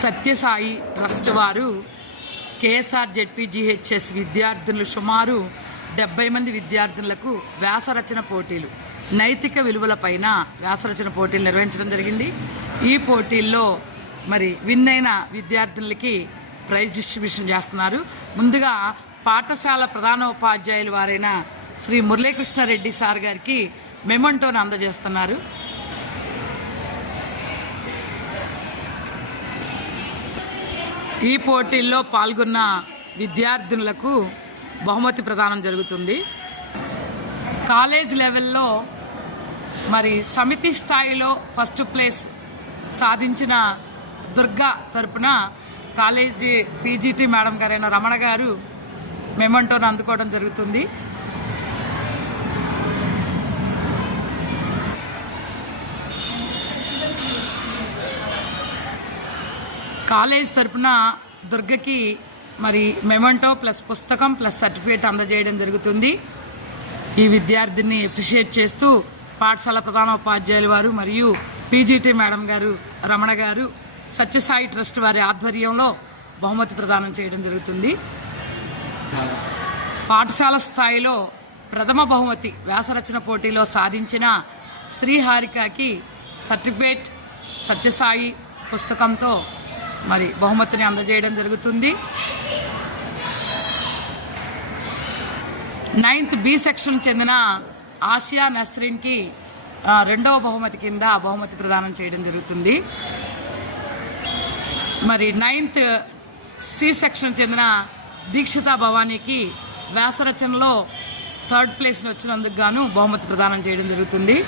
Sathya Sai trust వారు KSR జెడ్పీజీహెచ్ఎస్ విద్యార్థులు సుమారు 70 మంది విద్యార్థులకు వ్యాసరచన పోటీలు, నైతిక విలువలపైన వ్యాసరచన పోటీలు నిర్వహించడం జరిగింది. ఈ పోటీల్లో మరి విన్ అయిన విద్యార్థులకి ప్రైజ్ డిస్ట్రిబ్యూషన్ చేస్తున్నారు. ముందుగా పాఠశాల ప్రధానోపాధ్యాయులు వారైన శ్రీ మురళీకృష్ణారెడ్డి సార్ గారికి మెమంటోను అందజేస్తున్నారు. ఈ పోటీల్లో పాల్గొన్న విద్యార్థులకు బహుమతి ప్రదానం జరుగుతుంది. కాలేజ్ లెవెల్లో మరి సమితి స్థాయిలో ఫస్ట్ ప్లేస్ సాధించిన దుర్గా తరపున కాలేజీ పీజీటీ మేడం గారైన రమణ గారు మెమంటోను అందుకోవడం జరుగుతుంది. కాలేజ్ తరపున దుర్గకి మరి మెమంటో ప్లస్ పుస్తకం ప్లస్ సర్టిఫికేట్ అందజేయడం జరుగుతుంది. ఈ విద్యార్థిని అప్రిషియేట్ చేస్తూ పాఠశాల ప్రధానోపాధ్యాయులు వారు మరియు పీజీటీ మేడం గారు రమణ గారు సత్యసాయి ట్రస్ట్ వారి ఆధ్వర్యంలో బహుమతి ప్రదానం చేయడం జరుగుతుంది. పాఠశాల స్థాయిలో ప్రథమ బహుమతి వ్యాసరచన పోటీలో సాధించిన శ్రీహారికకి సర్టిఫికేట్ సత్యసాయి పుస్తకంతో మరి బహుమతిని అందజేయడం జరుగుతుంది. 9th B సెక్షన్ చెందిన ఆసియా నస్రీన్కి రెండవ బహుమతి కింద బహుమతి ప్రదానం చేయడం జరుగుతుంది. మరి 9th C సెక్షన్ చెందిన దీక్షిత భవానీకి వ్యాసరచనలో 3rd ప్లేస్ వచ్చినందుకు గాను బహుమతి ప్రదానం చేయడం జరుగుతుంది.